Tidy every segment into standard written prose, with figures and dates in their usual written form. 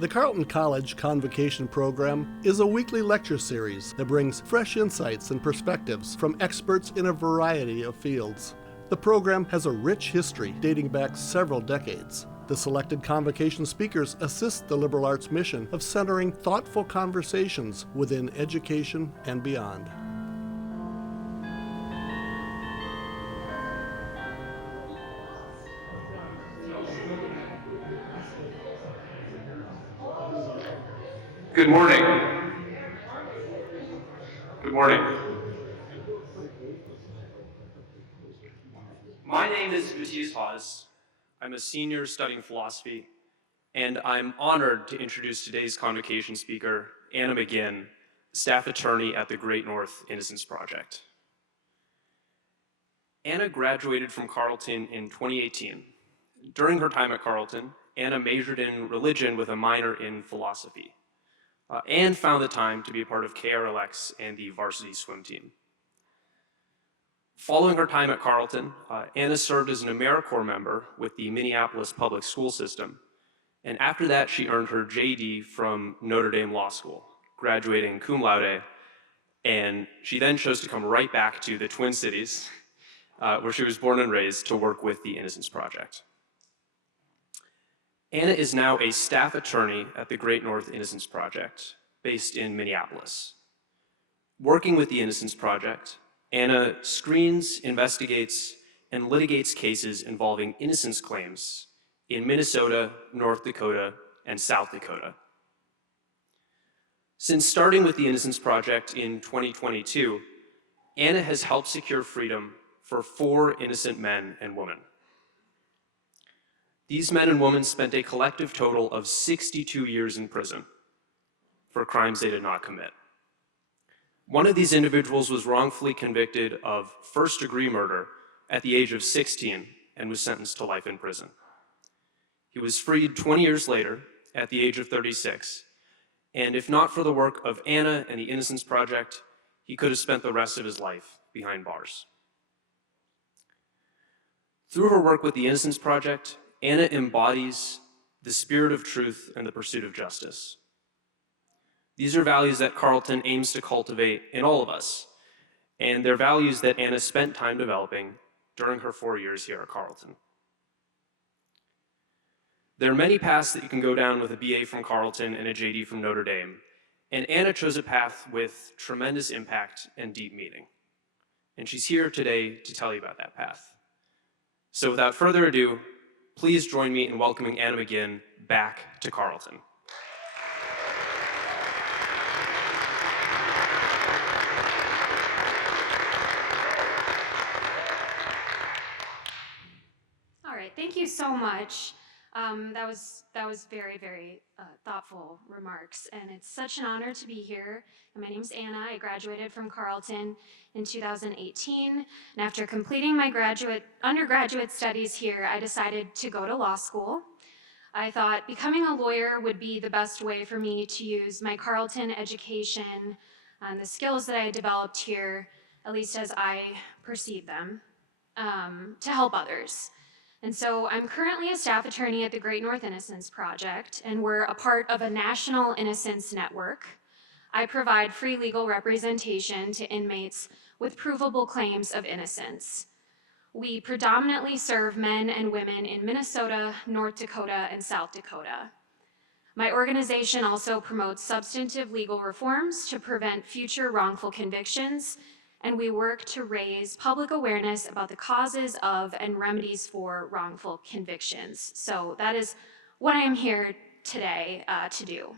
The Carleton College Convocation program is a weekly lecture series that brings fresh insights and perspectives from experts in a variety of fields. The program has a rich history dating back several decades. The selected Convocation speakers assist the liberal arts mission of centering thoughtful conversations within education and beyond. Good morning. Good morning. My name is Matthias Haas. I'm a senior studying philosophy, and I'm honored to introduce today's convocation speaker, Anna McGinn, staff attorney at the Great North Innocence Project. Anna graduated from Carleton in 2018. During her time at Carleton, Anna majored in religion with a minor in philosophy, and found the time to be a part of KRLX and the varsity swim team. Following her time at Carleton, Anna served as an AmeriCorps member with the Minneapolis public school system, and after that she earned her JD from Notre Dame Law School, graduating cum laude, and she then chose to come right back to the Twin Cities, where she was born and raised, to work with the Innocence Project. Anna is now a staff attorney at the Great North Innocence Project, based in Minneapolis. Working with the Innocence Project, Anna screens, investigates, and litigates cases involving innocence claims in Minnesota, North Dakota, and South Dakota. Since starting with the Innocence Project in 2022, Anna has helped secure freedom for 4 innocent men and women. These men and women spent a collective total of 62 years in prison for crimes they did not commit. One of these individuals was wrongfully convicted of first-degree murder at the age of 16 and was sentenced to life in prison. He was freed 20 years later at the age of 36, and if not for the work of Anna and the Innocence Project, he could have spent the rest of his life behind bars. Through her work with the Innocence Project, Anna embodies the spirit of truth and the pursuit of justice. These are values that Carleton aims to cultivate in all of us, and they're values that Anna spent time developing during her 4 years here at Carleton. There are many paths that you can go down with a BA from Carleton and a JD from Notre Dame, and Anna chose a path with tremendous impact and deep meaning. And she's here today to tell you about that path. So without further ado, please join me in welcoming Anna McGinn back to Carleton. All right, thank you so much. That was very, very thoughtful remarks, and it's such an honor to be here. And my name's Anna. I graduated from Carleton in 2018, and after completing my undergraduate studies here, I decided to go to law school. I thought becoming a lawyer would be the best way for me to use my Carleton education and the skills that I had developed here, at least as I perceive them, to help others. And so I'm currently a staff attorney at the Great North Innocence Project, and we're a part of a national innocence network. I provide free legal representation to inmates with provable claims of innocence. We predominantly serve men and women in Minnesota, North Dakota, and South Dakota. My organization also promotes substantive legal reforms to prevent future wrongful convictions, and we work to raise public awareness about the causes of and remedies for wrongful convictions. So that is what I am here today to do.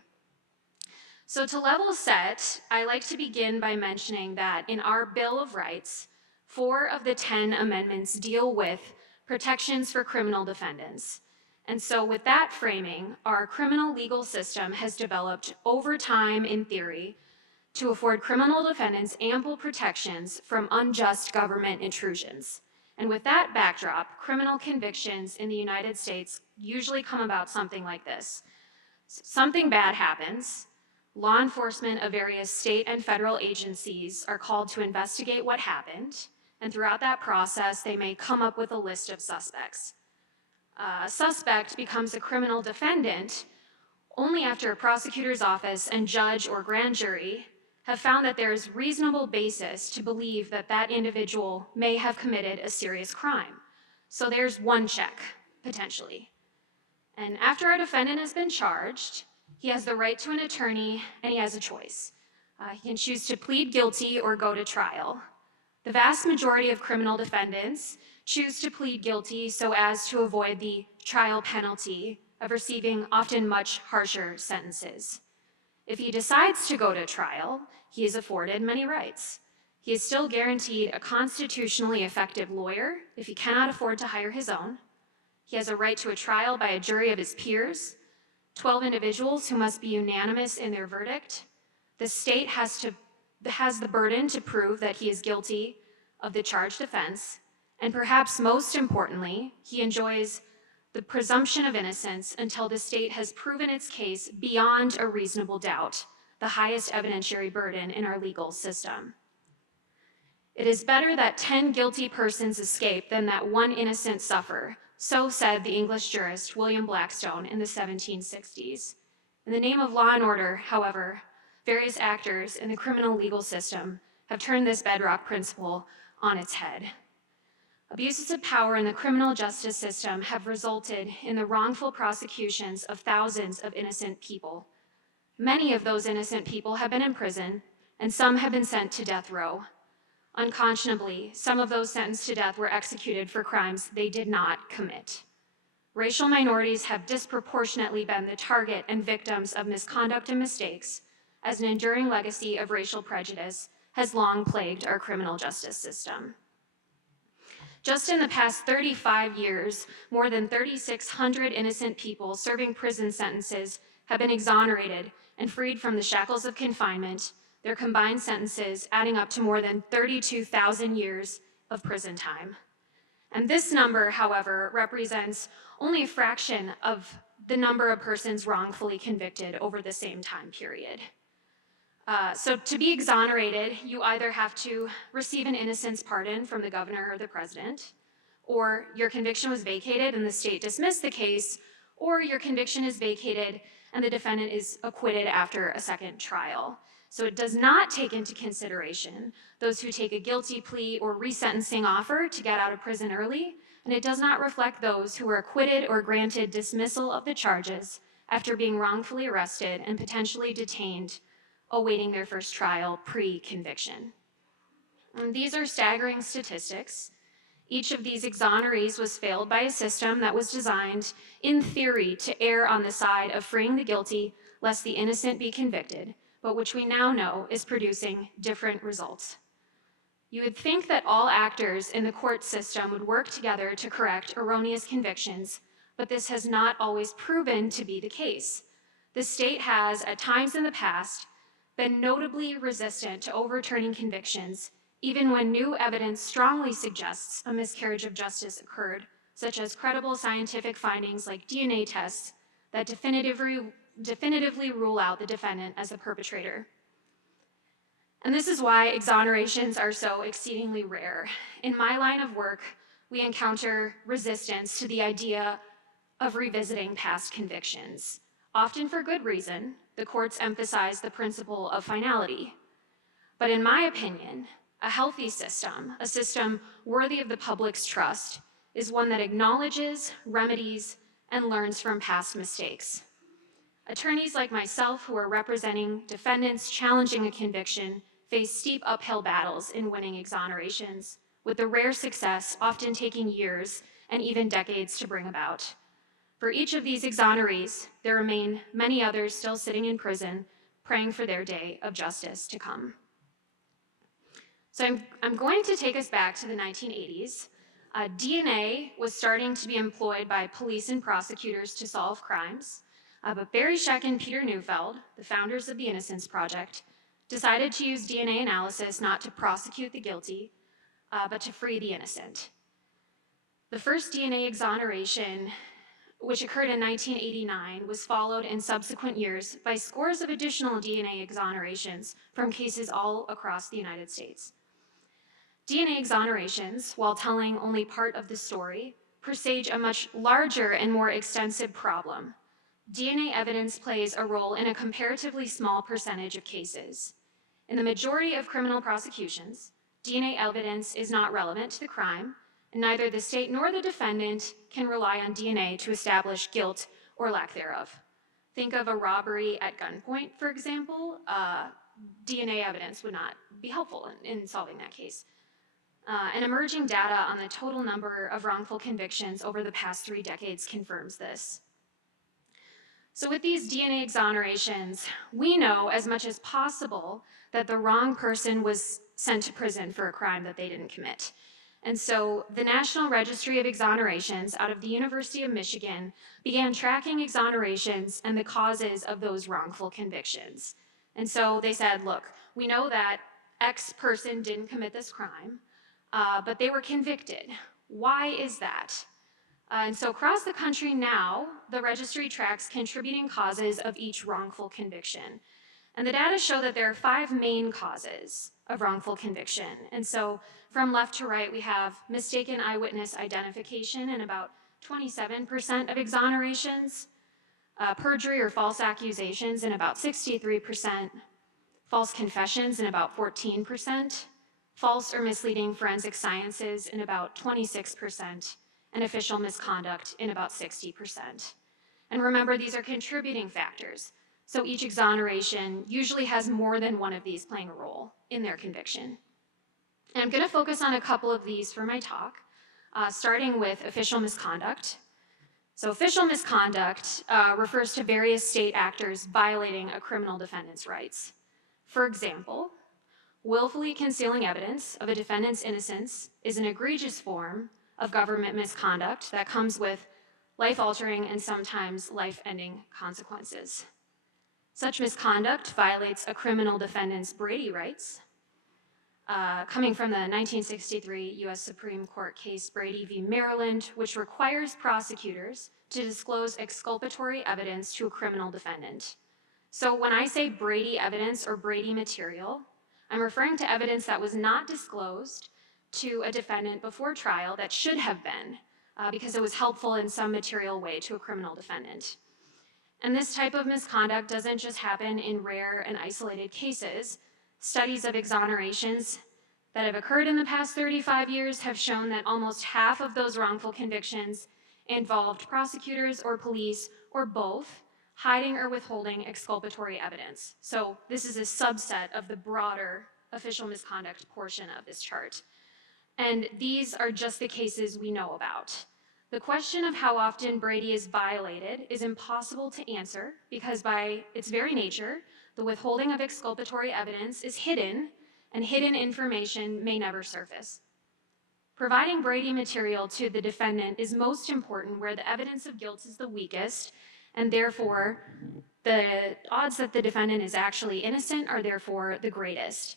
So to level set, I like to begin by mentioning that in our Bill of Rights, 4 of the 10 amendments deal with protections for criminal defendants. And so with that framing, our criminal legal system has developed over time in theory to afford criminal defendants ample protections from unjust government intrusions. And with that backdrop, criminal convictions in the United States usually come about something like this. Something bad happens. Law enforcement of various state and federal agencies are called to investigate what happened, and throughout that process, they may come up with a list of suspects. A suspect becomes a criminal defendant, Only after a prosecutor's office and judge or grand jury have found that there is reasonable basis to believe that that individual may have committed a serious crime. So there's one check, potentially. And after our defendant has been charged, he has the right to an attorney and he has a choice. He can choose to plead guilty or go to trial. The vast majority of criminal defendants choose to plead guilty so as to avoid the trial penalty of receiving often much harsher sentences. If he decides to go to trial, he is afforded many rights. He is still guaranteed a constitutionally effective lawyer if he cannot afford to hire his own. He has a right to a trial by a jury of his peers, 12 individuals who must be unanimous in their verdict. The state has the burden to prove that he is guilty of the charged offense, and perhaps most importantly, he enjoys the presumption of innocence until the state has proven its case beyond a reasonable doubt, the highest evidentiary burden in our legal system. It is better that 10 guilty persons escape than that one innocent suffer, so said the English jurist William Blackstone in the 1760s. In the name of law and order, however, various actors in the criminal legal system have turned this bedrock principle on its head. Abuses of power in the criminal justice system have resulted in the wrongful prosecutions of thousands of innocent people. Many of those innocent people have been in prison, and some have been sent to death row. Unconscionably, some of those sentenced to death were executed for crimes they did not commit. Racial minorities have disproportionately been the target and victims of misconduct and mistakes, as an enduring legacy of racial prejudice has long plagued our criminal justice system. Just in the past 35 years, more than 3,600 innocent people serving prison sentences have been exonerated and freed from the shackles of confinement, their combined sentences adding up to more than 32,000 years of prison time. And this number, however, represents only a fraction of the number of persons wrongfully convicted over the same time period. So to be exonerated, you either have to receive an innocence pardon from the governor or the president, or your conviction was vacated and the state dismissed the case, or your conviction is vacated and the defendant is acquitted after a second trial. So it does not take into consideration those who take a guilty plea or resentencing offer to get out of prison early, and it does not reflect those who were acquitted or granted dismissal of the charges after being wrongfully arrested and potentially detained awaiting their first trial pre-conviction. And these are staggering statistics. Each of these exonerees was failed by a system that was designed, in theory, to err on the side of freeing the guilty lest the innocent be convicted, but which we now know is producing different results. You would think that all actors in the court system would work together to correct erroneous convictions, but this has not always proven to be the case. The state has, at times in the past, been notably resistant to overturning convictions, even when new evidence strongly suggests a miscarriage of justice occurred, such as credible scientific findings like DNA tests that definitively rule out the defendant as the perpetrator. And this is why exonerations are so exceedingly rare. In my line of work, we encounter resistance to the idea of revisiting past convictions. Often for good reason, the courts emphasize the principle of finality. But in my opinion, a healthy system, a system worthy of the public's trust, is one that acknowledges, remedies, and learns from past mistakes. Attorneys like myself who are representing defendants challenging a conviction face steep uphill battles in winning exonerations, with the rare success often taking years and even decades to bring about. For each of these exonerees, there remain many others still sitting in prison, praying for their day of justice to come. So I'm going to take us back to the 1980s. DNA was starting to be employed by police and prosecutors to solve crimes, but Barry Scheck and Peter Neufeld, the founders of the Innocence Project, decided to use DNA analysis not to prosecute the guilty, but to free the innocent. The first DNA exoneration, which occurred in 1989, was followed in subsequent years by scores of additional DNA exonerations from cases all across the United States. DNA exonerations, while telling only part of the story, presage a much larger and more extensive problem. DNA evidence plays a role in a comparatively small percentage of cases. In the majority of criminal prosecutions, DNA evidence is not relevant to the crime, and neither the state nor the defendant can rely on DNA to establish guilt or lack thereof. Think of a robbery at gunpoint, for example. DNA evidence would not be helpful in solving that case. And emerging data on the total number of wrongful convictions over the past 3 decades confirms this. So with these DNA exonerations, we know as much as possible that the wrong person was sent to prison for a crime that they didn't commit. And so the National Registry of Exonerations out of the University of Michigan began tracking exonerations and the causes of those wrongful convictions. And so they said, look, we know that X person didn't commit this crime, but they were convicted. Why is that? And so across the country now, the registry tracks contributing causes of each wrongful conviction. And the data show that there are 5 main causes of wrongful conviction. And so from left to right, we have mistaken eyewitness identification in about 27% of exonerations, perjury or false accusations in about 63%, false confessions in about 14%, false or misleading forensic sciences in about 26%, and official misconduct in about 60%. And remember, these are contributing factors. So each exoneration usually has more than one of these playing a role in their conviction. And I'm going to focus on a couple of these for my talk, starting with official misconduct. So official misconduct refers to various state actors violating a criminal defendant's rights. For example, willfully concealing evidence of a defendant's innocence is an egregious form of government misconduct that comes with life-altering and sometimes life-ending consequences. Such misconduct violates a criminal defendant's Brady rights, coming from the 1963 U.S. Supreme Court case Brady v. Maryland, which requires prosecutors to disclose exculpatory evidence to a criminal defendant. So when I say Brady evidence or Brady material, I'm referring to evidence that was not disclosed to a defendant before trial that should have been, because it was helpful in some material way to a criminal defendant. And this type of misconduct doesn't just happen in rare and isolated cases. Studies of exonerations that have occurred in the past 35 years have shown that almost half of those wrongful convictions involved prosecutors or police or both hiding or withholding exculpatory evidence. So this is a subset of the broader official misconduct portion of this chart. And these are just the cases we know about. The question of how often Brady is violated is impossible to answer because by its very nature, the withholding of exculpatory evidence is hidden, and hidden information may never surface. Providing Brady material to the defendant is most important where the evidence of guilt is the weakest, and therefore the odds that the defendant is actually innocent are therefore the greatest.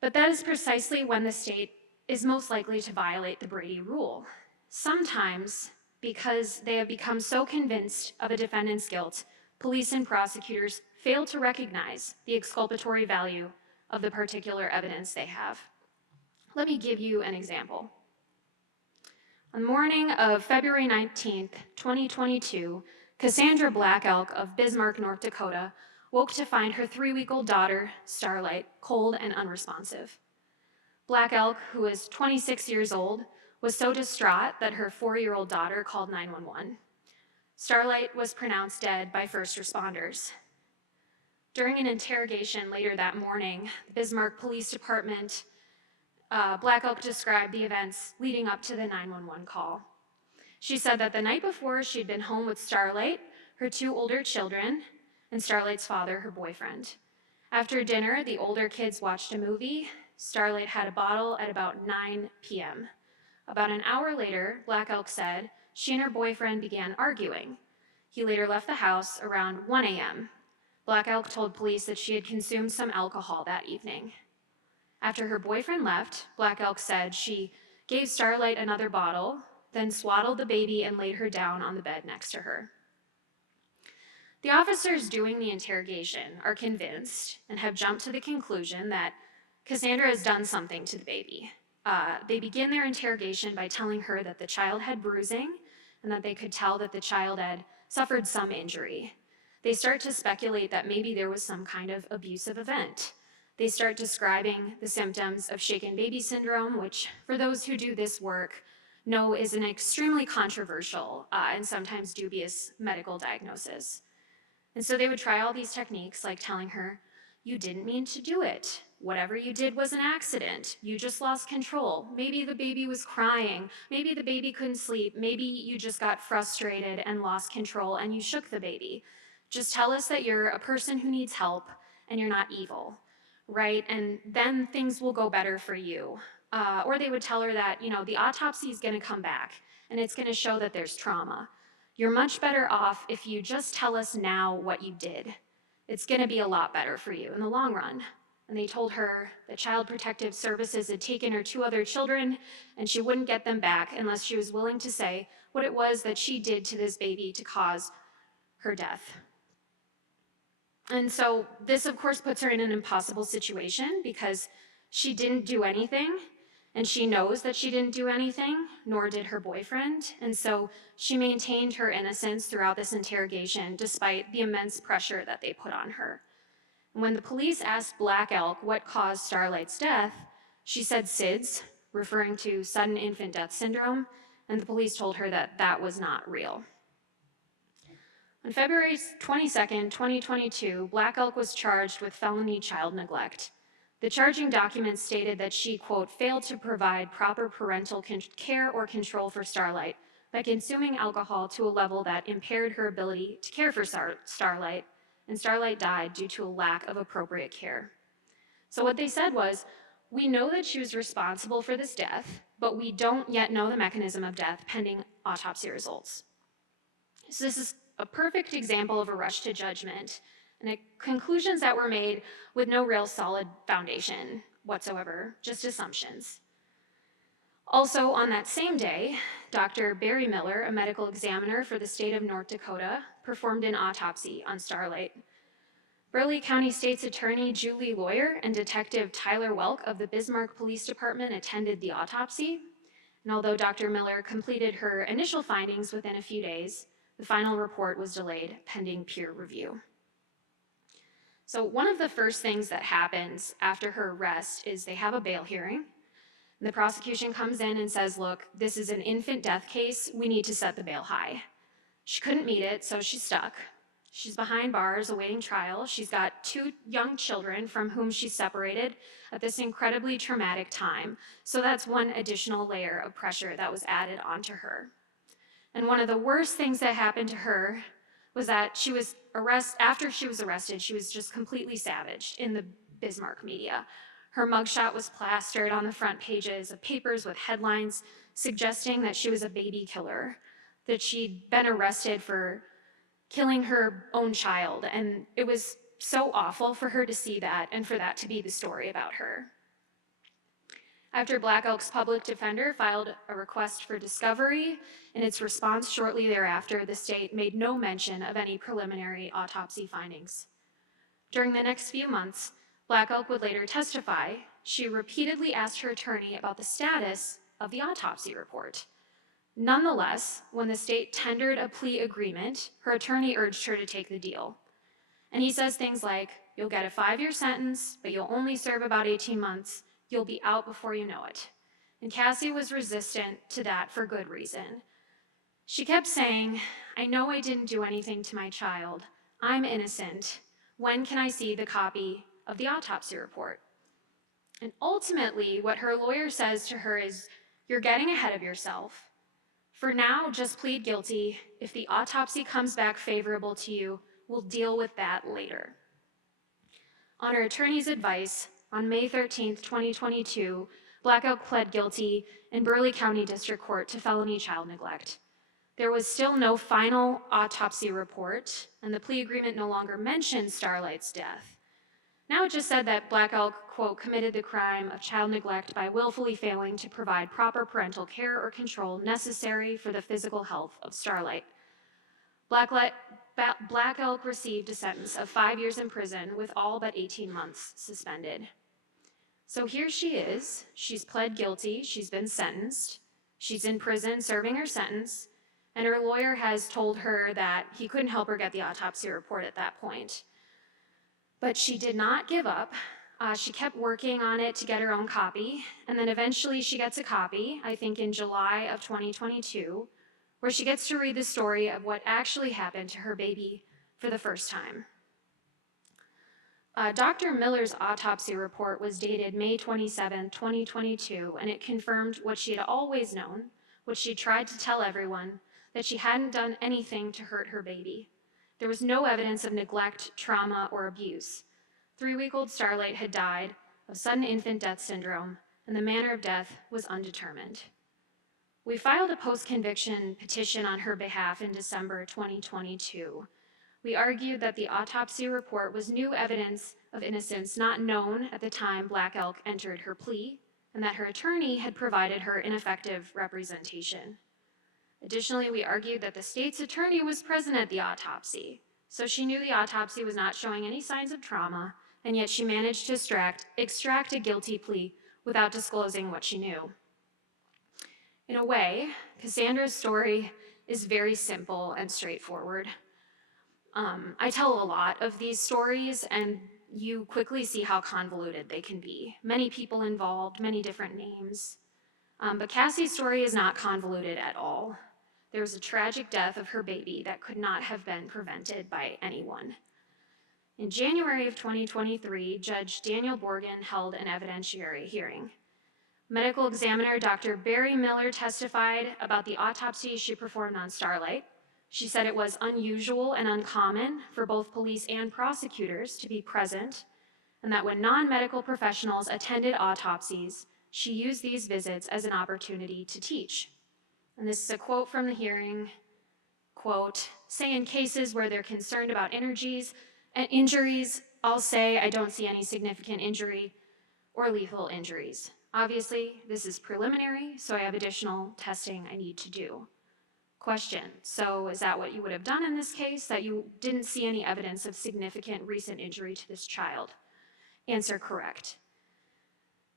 But that is precisely when the state is most likely to violate the Brady rule. Sometimes, because they have become so convinced of a defendant's guilt, police and prosecutors fail to recognize the exculpatory value of the particular evidence they have. Let me give you an example. On the morning of February 19th, 2022, Cassandra Black Elk of Bismarck, North Dakota, woke to find her 3-week-old daughter, Starlight, cold and unresponsive. Black Elk, who was 26 years old, was so distraught that her 4-year-old daughter called 911. Starlight was pronounced dead by first responders. During an interrogation later that morning, the Bismarck Police Department, Black Elk described the events leading up to the 911 call. She said that the night before, she'd been home with Starlight, her 2 older children, and Starlight's father, her boyfriend. After dinner, the older kids watched a movie. Starlight had a bottle at about 9 p.m. About an hour later, Black Elk said she and her boyfriend began arguing. He later left the house around 1 a.m. Black Elk told police that she had consumed some alcohol that evening. After her boyfriend left, Black Elk said she gave Starlight another bottle, then swaddled the baby and laid her down on the bed next to her. The officers doing the interrogation are convinced and have jumped to the conclusion that Cassandra has done something to the baby. They begin their interrogation by telling her that the child had bruising and that they could tell that the child had suffered some injury. They start to speculate that maybe there was some kind of abusive event. They start describing the symptoms of shaken baby syndrome, which for those who do this work know is an extremely controversial and sometimes dubious medical diagnosis. And so they would try all these techniques like telling her, you didn't mean to do it. Whatever you did was an accident. You just lost control. Maybe the baby was crying. Maybe the baby couldn't sleep. Maybe you just got frustrated and lost control and you shook the baby. Just tell us that you're a person who needs help and you're not evil, right? And then things will go better for you. Or they would tell her that, the autopsy is going to come back and it's going to show that there's trauma. You're much better off if you just tell us now what you did. It's going to be a lot better for you in the long run. And they told her that Child Protective Services had taken her 2 other children and she wouldn't get them back unless she was willing to say what it was that she did to this baby to cause her death. And so this, of course, puts her in an impossible situation because she didn't do anything, and she knows that she didn't do anything, nor did her boyfriend. And so she maintained her innocence throughout this interrogation, despite the immense pressure that they put on her. When the police asked Black Elk what caused Starlight's death, she said SIDS, referring to sudden infant death syndrome, and the police told her that that was not real. On February 22nd, 2022, Black Elk was charged with felony child neglect. The charging document stated that she, quote, failed to provide proper parental care or control for Starlight by consuming alcohol to a level that impaired her ability to care for Starlight, and Starlight died due to a lack of appropriate care. So what they said was, we know that she was responsible for this death, but we don't yet know the mechanism of death pending autopsy results. So this is a perfect example of a rush to judgment and conclusions that were made with no real solid foundation whatsoever, just assumptions. Also, on that same day, Dr. Barry Miller, a medical examiner for the state of North Dakota, performed an autopsy on Starlight. Burleigh County State's Attorney Julie Lawyer and Detective Tyler Welk of the Bismarck Police Department attended the autopsy. And although Dr. Miller completed her initial findings within a few days, the final report was delayed pending peer review. So one of the first things that happens after her arrest is they have a bail hearing. The prosecution comes in and says, look, this is an infant death case. We need to set the bail high. She couldn't meet it, so she's stuck. She's behind bars awaiting trial. She's got 2 young children from whom she's separated at this incredibly traumatic time. So that's one additional layer of pressure that was added onto her. And one of the worst things that happened to her was that after she was arrested, she was just completely savaged in the Bismarck media. Her mugshot was plastered on the front pages of papers with headlines suggesting that she was a baby killer, that she'd been arrested for killing her own child. And it was so awful for her to see that and for that to be the story about her. After Black Elk's public defender filed a request for discovery, in its response shortly thereafter, the state made no mention of any preliminary autopsy findings. During the next few months, Black Elk would later testify. She repeatedly asked her attorney about the status of the autopsy report. Nonetheless, when the state tendered a plea agreement, her attorney urged her to take the deal. And he says things like, you'll get a 5-year sentence, but you'll only serve about 18 months. You'll be out before you know it. And Cassie was resistant to that for good reason. She kept saying, I know I didn't do anything to my child. I'm innocent. When can I see the copy of the autopsy report? And ultimately, what her lawyer says to her is, you're getting ahead of yourself. For now, just plead guilty. If the autopsy comes back favorable to you, we'll deal with that later. On her attorney's advice, on May 13th, 2022, Black Elk pled guilty in Burleigh County District Court to felony child neglect. There was still no final autopsy report, and the plea agreement no longer mentioned Starlight's death. Now it just said that Black Elk, quote, committed the crime of child neglect by willfully failing to provide proper parental care or control necessary for the physical health of Starlight. Black Elk received a sentence of 5 years in prison with all but 18 months suspended. So here she is. She's pled guilty. She's been sentenced. She's in prison serving her sentence. and her lawyer has told her that he couldn't help her get the autopsy report at that point. But she did not give up. She kept working on it to get her own copy, and then eventually she gets a copy, I think in July of 2022, where she gets to read the story of what actually happened to her baby for the first time. Dr. Miller's autopsy report was dated May 27, 2022, and it confirmed what she had always known, what she tried to tell everyone, that she hadn't done anything to hurt her baby. There was no evidence of neglect, trauma, or abuse. 3-week-old Starlight had died of sudden infant death syndrome, and the manner of death was undetermined. We filed a post-conviction petition on her behalf in December 2022. We argued that the autopsy report was new evidence of innocence not known at the time Black Elk entered her plea, and that her attorney had provided her ineffective representation. Additionally, we argued that the state's attorney was present at the autopsy, so she knew the autopsy was not showing any signs of trauma, and yet she managed to extract a guilty plea without disclosing what she knew. In a way, Cassandra's story is very simple and straightforward. I tell a lot of these stories, and you quickly see how convoluted they can be. Many people involved, many different names. But Cassie's story is not convoluted at all. There was a tragic death of her baby that could not have been prevented by anyone. In January of 2023, Judge Daniel Borgen held an evidentiary hearing. Medical examiner Dr. Barry Miller testified about the autopsy she performed on Starlight. She said it was unusual and uncommon for both police and prosecutors to be present, and that when non-medical professionals attended autopsies, she used these visits as an opportunity to teach. And this is a quote from the hearing, quote, "Say in cases where they're concerned about injuries, I'll say I don't see any significant injury or lethal injuries. Obviously, this is preliminary, so I have additional testing I need to do." Question, so is that what you would have done in this case, that you didn't see any evidence of significant recent injury to this child? Answer, correct.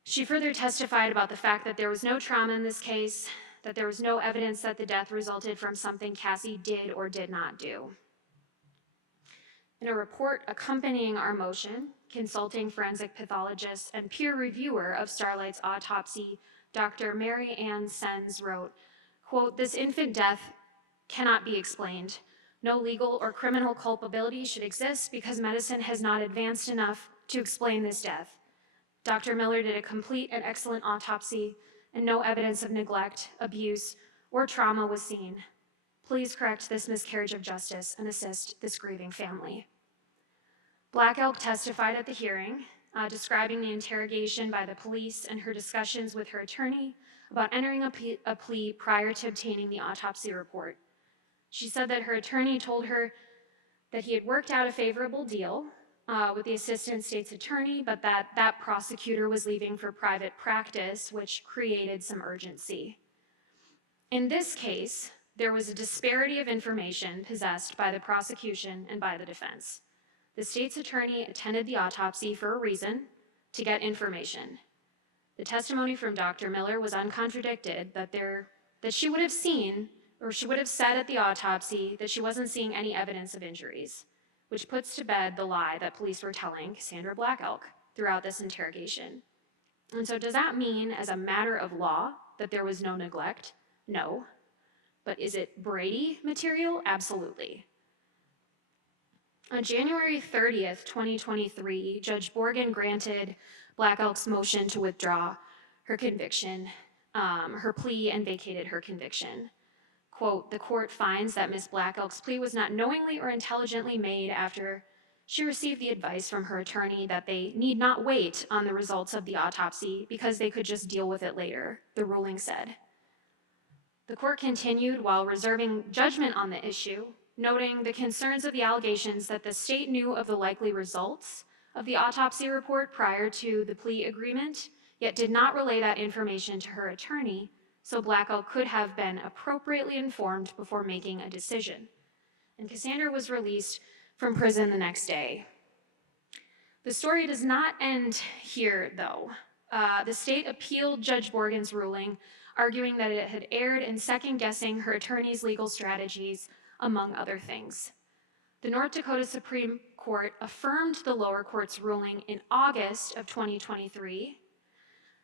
She further testified about the fact that there was no trauma in this case, that there was no evidence that the death resulted from something Cassie did or did not do. In a report accompanying our motion, consulting forensic pathologist and peer reviewer of Starlight's autopsy, Dr. Mary Ann Sens wrote, quote, "This infant death cannot be explained. No legal or criminal culpability should exist because medicine has not advanced enough to explain this death. Dr. Miller did a complete and excellent autopsy, and no evidence of neglect, abuse, or trauma was seen. Please correct this miscarriage of justice and assist this grieving family." Black Elk testified at the hearing, describing the interrogation by the police and her discussions with her attorney about entering a plea prior to obtaining the autopsy report. She said that her attorney told her that he had worked out a favorable deal with the assistant state's attorney, but that prosecutor was leaving for private practice, which created some urgency. In this case, there was a disparity of information possessed by the prosecution and by the defense. The state's attorney attended the autopsy for a reason, to get information. The testimony from Dr. Miller was uncontradicted that she would have seen, or she would have said at the autopsy that she wasn't seeing any evidence of injuries, which puts to bed the lie that police were telling Cassandra Black Elk throughout this interrogation. And so does that mean, as a matter of law, that there was no neglect? No. But is it Brady material? Absolutely. On January 30th, 2023, Judge Borgen granted Black Elk's motion to withdraw her conviction, her plea, and vacated her conviction. Quote, "The court finds that Ms. Black Elk's plea was not knowingly or intelligently made after she received the advice from her attorney that they need not wait on the results of the autopsy because they could just deal with it later," the ruling said. The court continued while reserving judgment on the issue, noting the concerns of the allegations that the state knew of the likely results of the autopsy report prior to the plea agreement, yet did not relay that information to her attorney, so Black Elk could have been appropriately informed before making a decision. And Cassandra was released from prison the next day. The story does not end here, though. The state appealed Judge Borgen's ruling, arguing that it had erred in second-guessing her attorney's legal strategies, among other things. The North Dakota Supreme Court affirmed the lower court's ruling in August of 2023.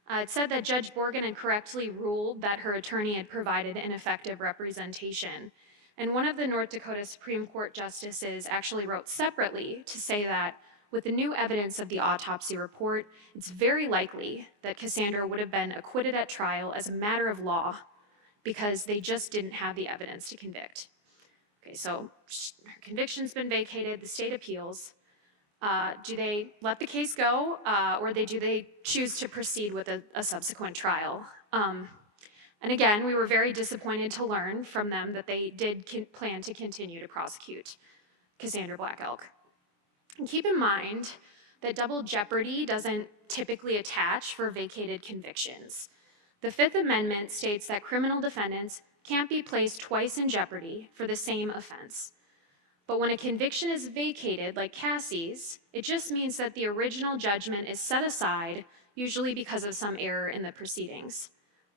It said that Judge Borgen had correctly ruled that her attorney had provided ineffective representation. And one of the North Dakota Supreme Court justices actually wrote separately to say that with the new evidence of the autopsy report, it's very likely that Cassandra would have been acquitted at trial as a matter of law because they just didn't have the evidence to convict. Okay, so her conviction's been vacated, the state appeals. Do they let the case go, or do they choose to proceed with a subsequent trial? And again, we were very disappointed to learn from them that they did plan to continue to prosecute Cassandra Black Elk. And keep in mind that double jeopardy doesn't typically attach for vacated convictions. The Fifth Amendment states that criminal defendants can't be placed twice in jeopardy for the same offense. But when a conviction is vacated, like Cassie's, it just means that the original judgment is set aside, usually because of some error in the proceedings.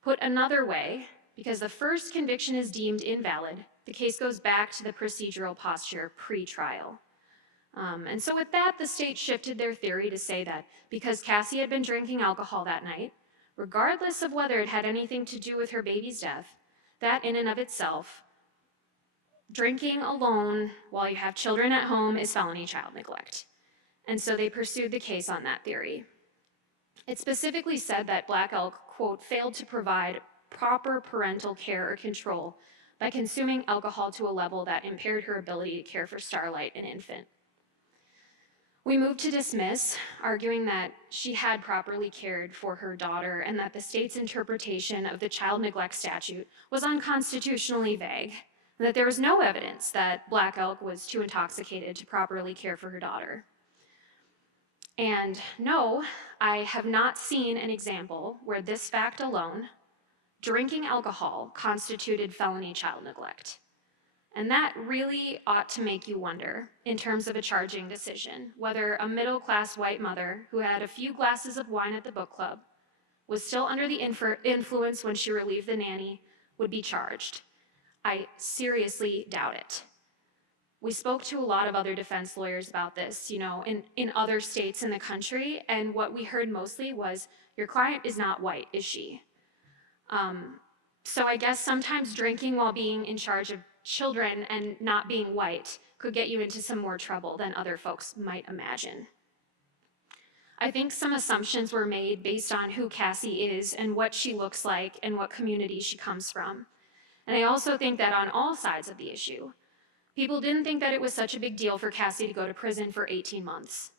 Put another way, because the first conviction is deemed invalid, the case goes back to the procedural posture pre-trial. And so with that, the state shifted their theory to say that because Cassie had been drinking alcohol that night, regardless of whether it had anything to do with her baby's death, that in and of itself, drinking alone while you have children at home is felony child neglect. And so they pursued the case on that theory. It specifically said that Black Elk, quote, failed to provide proper parental care or control by consuming alcohol to a level that impaired her ability to care for Starlight, an infant. We moved to dismiss, arguing that she had properly cared for her daughter and that the state's interpretation of the child neglect statute was unconstitutionally vague, and that there was no evidence that Black Elk was too intoxicated to properly care for her daughter. And no, I have not seen an example where this fact alone, drinking alcohol, constituted felony child neglect. And that really ought to make you wonder, in terms of a charging decision, whether a middle-class white mother who had a few glasses of wine at the book club, was still under the influence when she relieved the nanny, would be charged. I seriously doubt it. We spoke to a lot of other defense lawyers about this, in other states in the country, and what we heard mostly was, your client is not white, is she? So I guess sometimes drinking while being in charge of children and not being white could get you into some more trouble than other folks might imagine. I think some assumptions were made based on who Cassie is and what she looks like and what community she comes from. And I also think that on all sides of the issue, people didn't think that it was such a big deal for Cassie to go to prison for 18 months.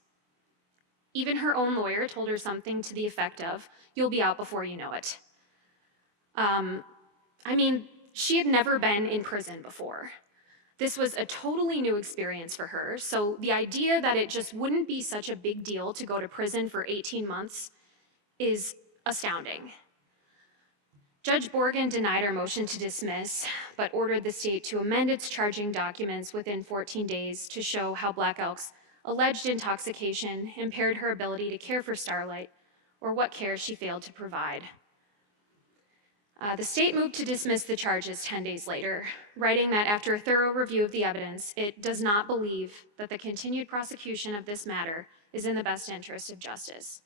Even her own lawyer told her something to the effect of, "You'll be out before you know it." She had never been in prison before. This was a totally new experience for her, so the idea that it just wouldn't be such a big deal to go to prison for 18 months is astounding. Judge Borgen denied our motion to dismiss, but ordered the state to amend its charging documents within 14 days to show how Black Elk's alleged intoxication impaired her ability to care for Starlight, or what care she failed to provide. The state moved to dismiss the charges 10 days later, writing that after a thorough review of the evidence, it does not believe that the continued prosecution of this matter is in the best interest of justice.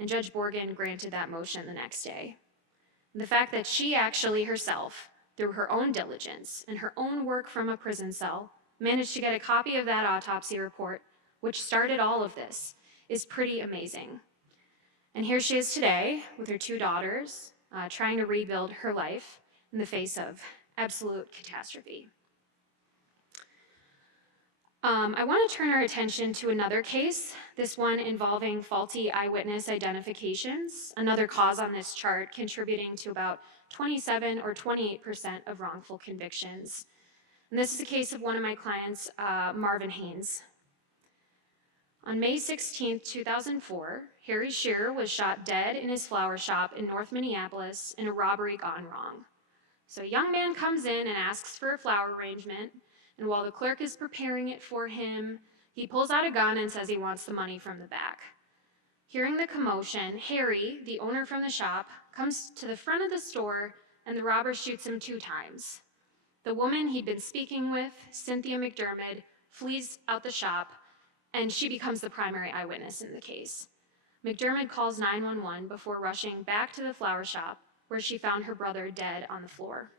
And Judge Borgen granted that motion the next day. And the fact that she actually herself, through her own diligence and her own work from a prison cell, managed to get a copy of that autopsy report, which started all of this, is pretty amazing. And here she is today with her two daughters, trying to rebuild her life in the face of absolute catastrophe. I want to turn our attention to another case, this one involving faulty eyewitness identifications, another cause on this chart contributing to about 27 or 28% of wrongful convictions. And this is a case of one of my clients, Marvin Haynes. On May 16, 2004, Harry Shearer was shot dead in his flower shop in North Minneapolis in a robbery gone wrong. So a young man comes in and asks for a flower arrangement, and while the clerk is preparing it for him, he pulls out a gun and says he wants the money from the back. Hearing the commotion, Harry, the owner from the shop, comes to the front of the store and the robber shoots him 2 times. The woman he'd been speaking with, Cynthia McDermott, flees out the shop, and she becomes the primary eyewitness in the case. McDermott calls 911 before rushing back to the flower shop, where she found her brother dead on the floor.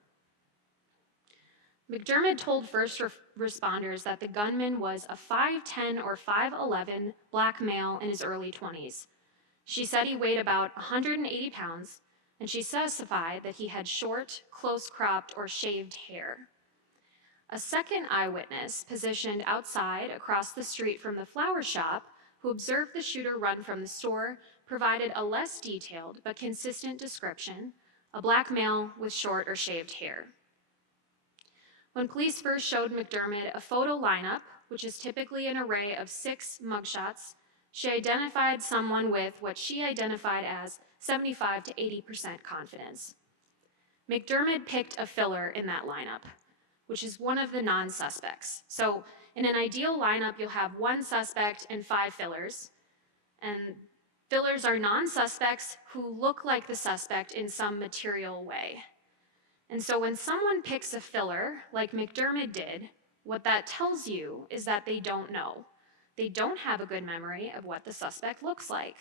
McDermott told first responders that the gunman was a 5'10" or 5'11" black male in his early 20s. She said he weighed about 180 pounds, and she specified that he had short, close-cropped, or shaved hair. A second eyewitness, positioned outside across the street from the flower shop, who observed the shooter run from the store, provided a less detailed but consistent description: a black male with short or shaved hair. When police first showed McDermott a photo lineup, which is typically an array of 6 mugshots, she identified someone with what she identified as 75 to 80% confidence. McDermott picked a filler in that lineup, which is one of the non-suspects. So in an ideal lineup, you'll have 1 suspect and 5 fillers, and fillers are non-suspects who look like the suspect in some material way. And so when someone picks a filler, like McDermott did, what that tells you is that they don't know. They don't have a good memory of what the suspect looks like.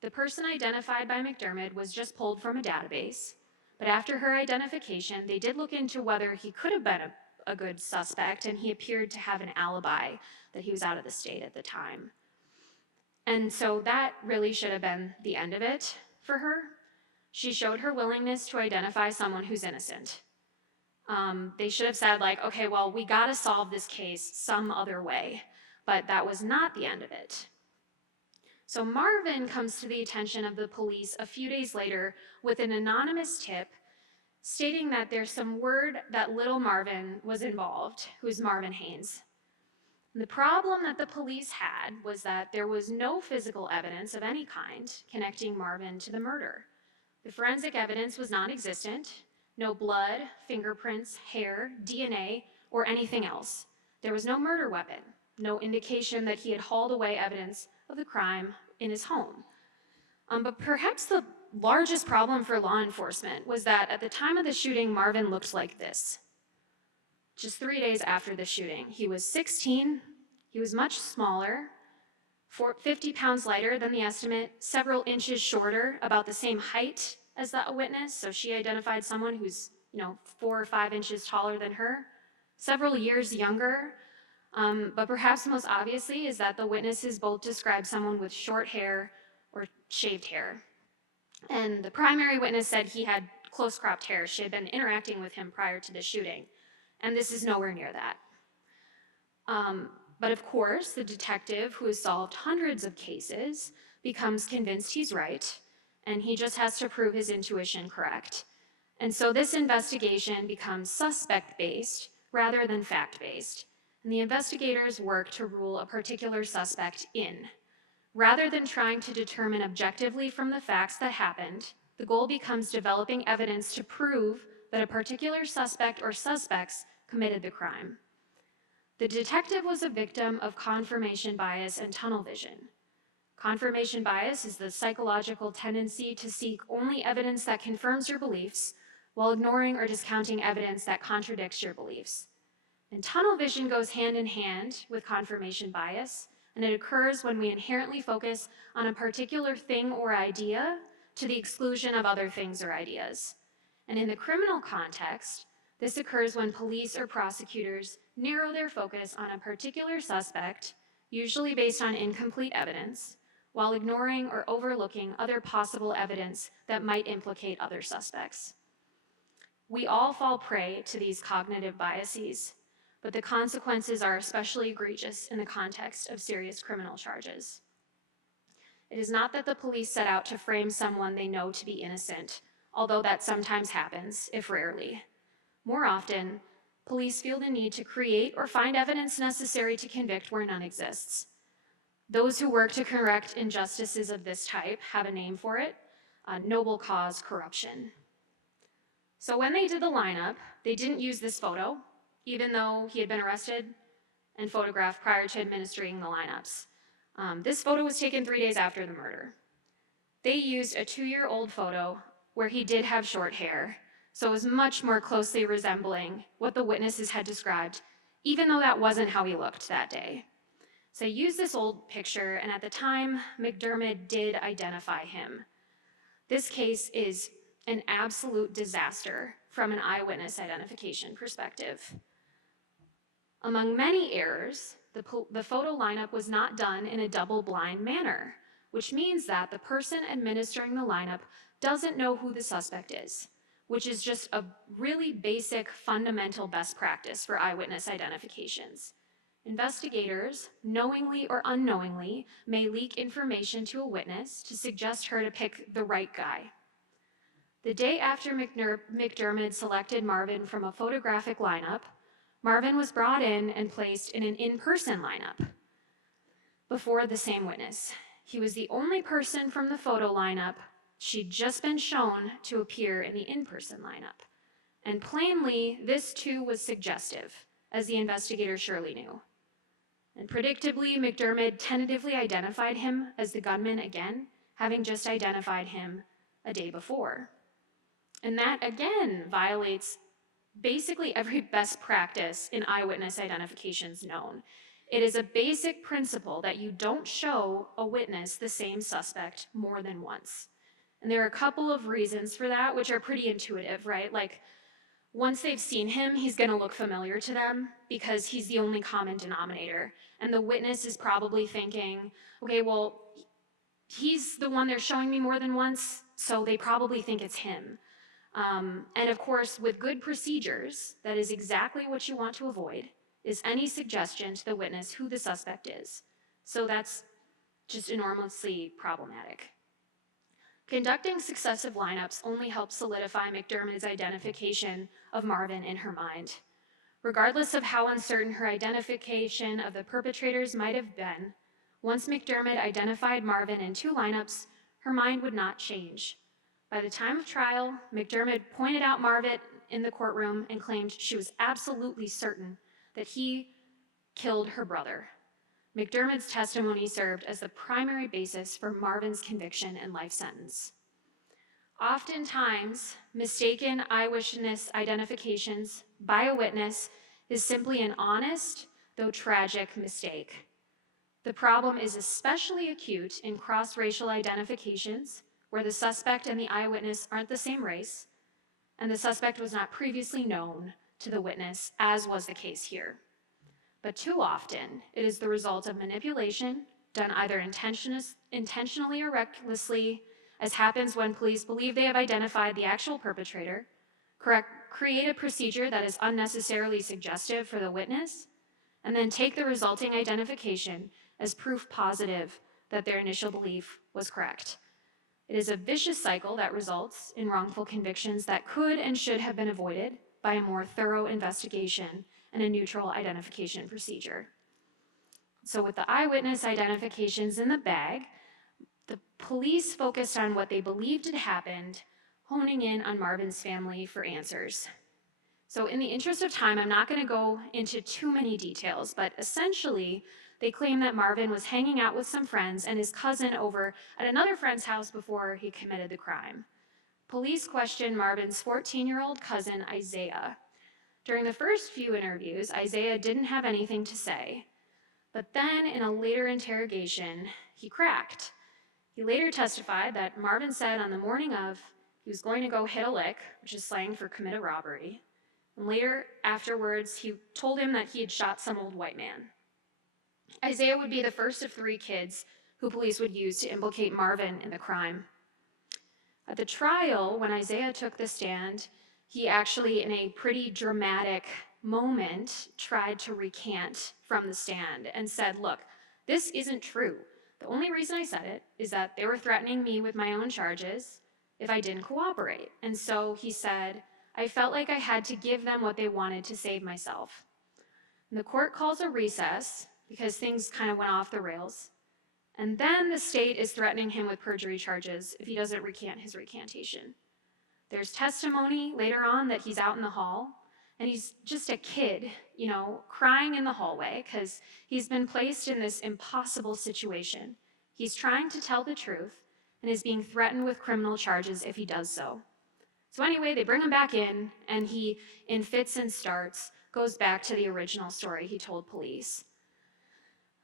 The person identified by McDermott was just pulled from a database, but after her identification, they did look into whether he could have been a good suspect, and he appeared to have an alibi that he was out of the state at the time. And so that really should have been the end of it for her. She showed her willingness to identify someone who's innocent. They should have said, like, okay, well, we gotta solve this case some other way, but that was not the end of it. So Marvin comes to the attention of the police a few days later with an anonymous tip stating that there's some word that little Marvin was involved, who's Marvin Haynes. And the problem that the police had was that there was no physical evidence of any kind connecting Marvin to the murder. The forensic evidence was non-existent: no blood, fingerprints, hair, DNA, or anything else. There was no murder weapon, no indication that he had hauled away evidence of the crime in his home. But perhaps the largest problem for law enforcement was that at the time of the shooting, Marvin looked like this. Just 3 days after the shooting, he was 16, he was much smaller, 50 pounds lighter than the estimate, several inches shorter, about the same height as the witness, so she identified someone who's 4 or 5 inches taller than her, several years younger, but perhaps most obviously is that the witnesses both described someone with short hair or shaved hair. And the primary witness said he had close cropped hair. She had been interacting with him prior to the shooting, and this is nowhere near that. But of course, the detective who has solved hundreds of cases becomes convinced he's right, and he just has to prove his intuition correct. And so this investigation becomes suspect-based rather than fact-based, and the investigators work to rule a particular suspect in. Rather than trying to determine objectively from the facts that happened, the goal becomes developing evidence to prove that a particular suspect or suspects committed the crime. The detective was a victim of confirmation bias and tunnel vision. Confirmation bias is the psychological tendency to seek only evidence that confirms your beliefs while ignoring or discounting evidence that contradicts your beliefs. And tunnel vision goes hand in hand with confirmation bias, and it occurs when we inherently focus on a particular thing or idea to the exclusion of other things or ideas. And in the criminal context, this occurs when police or prosecutors narrow their focus on a particular suspect, usually based on incomplete evidence, while ignoring or overlooking other possible evidence that might implicate other suspects. We all fall prey to these cognitive biases, but the consequences are especially egregious in the context of serious criminal charges. It is not that the police set out to frame someone they know to be innocent, although that sometimes happens, if rarely. More often, police feel the need to create or find evidence necessary to convict where none exists. Those who work to correct injustices of this type have a name for it: noble cause corruption. So when they did the lineup, they didn't use this photo, even though he had been arrested and photographed prior to administering the lineups. This photo was taken 3 days after the murder. They used a 2-year-old photo where he did have short hair, So it was much more closely resembling what the witnesses had described, even though that wasn't how he looked that day. So I used this old picture, and at the time, McDermott did identify him. This case is an absolute disaster from an eyewitness identification perspective. Among many errors, the photo lineup was not done in a double-blind manner, which means that the person administering the lineup doesn't know who the suspect is, which is just a really basic, fundamental best practice for eyewitness identifications. Investigators, knowingly or unknowingly, may leak information to a witness to suggest her to pick the right guy. The day after McDermott selected Marvin from a photographic lineup, Marvin was brought in and placed in an in-person lineup before the same witness. He was the only person from the photo lineup she'd just been shown to appear in the in-person lineup. And plainly, this too was suggestive, as the investigator surely knew. And predictably, McDermott tentatively identified him as the gunman again, having just identified him a day before. And that again violates basically every best practice in eyewitness identifications known. It is a basic principle that you don't show a witness the same suspect more than once. And there are a couple of reasons for that, which are pretty intuitive, right? Like, once they've seen him, he's gonna look familiar to them because he's the only common denominator. And the witness is probably thinking, okay, well, he's the one they're showing me more than once, so they probably think it's him. And of course, with good procedures, that is exactly what you want to avoid, is any suggestion to the witness who the suspect is. So that's just enormously problematic. Conducting successive lineups only helps solidify McDermott's identification of Marvin in her mind. Regardless of how uncertain her identification of the perpetrators might have been, once McDermott identified Marvin in 2 lineups, her mind would not change. By the time of trial, McDermott pointed out Marvin in the courtroom and claimed she was absolutely certain that he killed her brother. McDermott's testimony served as the primary basis for Marvin's conviction and life sentence. Oftentimes, mistaken eyewitness identifications by a witness is simply an honest, though tragic, mistake. The problem is especially acute in cross-racial identifications, where the suspect and the eyewitness aren't the same race, and the suspect was not previously known to the witness, as was the case here. But too often, it is the result of manipulation, done either intentionally or recklessly, as happens when police believe they have identified the actual perpetrator, create a procedure that is unnecessarily suggestive for the witness, and then take the resulting identification as proof positive that their initial belief was correct. It is a vicious cycle that results in wrongful convictions that could and should have been avoided by a more thorough investigation and a neutral identification procedure. So with the eyewitness identifications in the bag, the police focused on what they believed had happened, honing in on Marvin's family for answers. So in the interest of time, I'm not going to go into too many details, but essentially, they claim that Marvin was hanging out with some friends and his cousin over at another friend's house before he committed the crime. Police questioned Marvin's 14-year-old cousin, Isaiah. During the first few interviews, Isaiah didn't have anything to say, but then in a later interrogation, he cracked. He later testified that Marvin said on the morning of, he was going to go hit a lick, which is slang for commit a robbery. And later, afterwards, he told him that he had shot some old white man. Isaiah would be the first of 3 kids who police would use to implicate Marvin in the crime. At the trial, when Isaiah took the stand, he actually, in a pretty dramatic moment, tried to recant from the stand and said, look, this isn't true. The only reason I said it is that they were threatening me with my own charges if I didn't cooperate. And so he said, I felt like I had to give them what they wanted to save myself. And the court calls a recess because things kind of went off the rails. And then the state is threatening him with perjury charges if he doesn't recant his recantation. There's testimony later on that he's out in the hall, and he's just a kid, crying in the hallway because he's been placed in this impossible situation. He's trying to tell the truth and is being threatened with criminal charges if he does so. So anyway, they bring him back in, and he, in fits and starts, goes back to the original story he told police.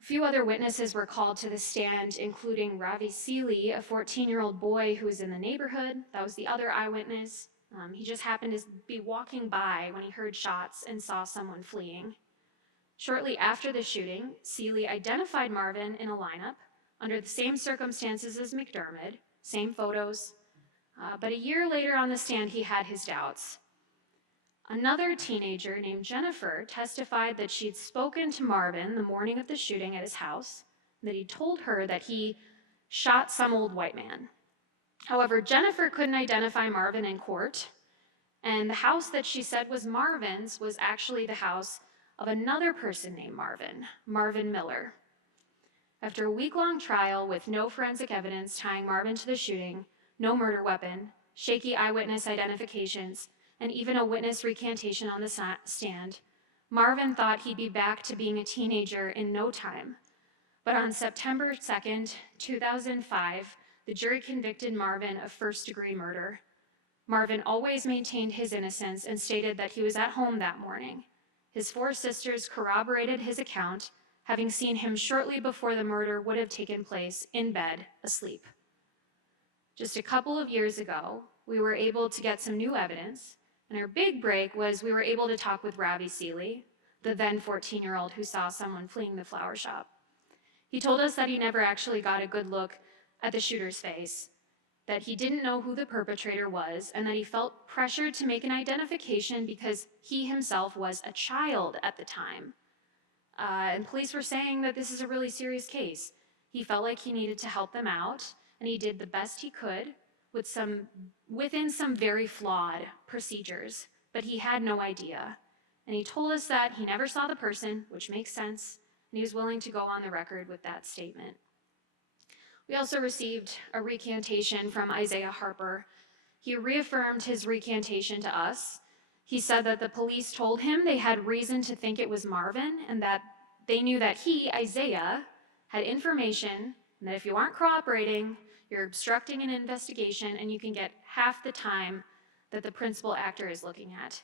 A few other witnesses were called to the stand, including Ravi Seeley, a 14-year-old boy who was in the neighborhood. That was the other eyewitness. He just happened to be walking by when he heard shots and saw someone fleeing. Shortly after the shooting, Seeley identified Marvin in a lineup under the same circumstances as McDermott, same photos, but a year later on the stand, he had his doubts. Another teenager named Jennifer testified that she'd spoken to Marvin the morning of the shooting at his house, that he told her that he shot some old white man. However, Jennifer couldn't identify Marvin in court, and the house that she said was Marvin's was actually the house of another person named Marvin Miller. After a week-long trial with no forensic evidence tying Marvin to the shooting, no murder weapon, shaky eyewitness identifications, and even a witness recantation on the stand, Marvin thought he'd be back to being a teenager in no time. But on September 2nd, 2005, the jury convicted Marvin of first-degree murder. Marvin always maintained his innocence and stated that he was at home that morning. His 4 sisters corroborated his account, having seen him shortly before the murder would have taken place in bed, asleep. Just a couple of years ago, we were able to get some new evidence, and our big break was we were able to talk with Ravi Seeley, the then 14-year-old who saw someone fleeing the flower shop. He told us that he never actually got a good look at the shooter's face, that he didn't know who the perpetrator was, and that he felt pressured to make an identification because he himself was a child at the time. And police were saying that this is a really serious case. He felt like he needed to help them out, and he did the best he could within some very flawed procedures, but he had no idea. And he told us that he never saw the person, which makes sense, and he was willing to go on the record with that statement. We also received a recantation from Isaiah Harper. He reaffirmed his recantation to us. He said that the police told him they had reason to think it was Marvin, and that they knew that he, Isaiah, had information, and that if you aren't cooperating, you're obstructing an investigation, and you can get half the time that the principal actor is looking at.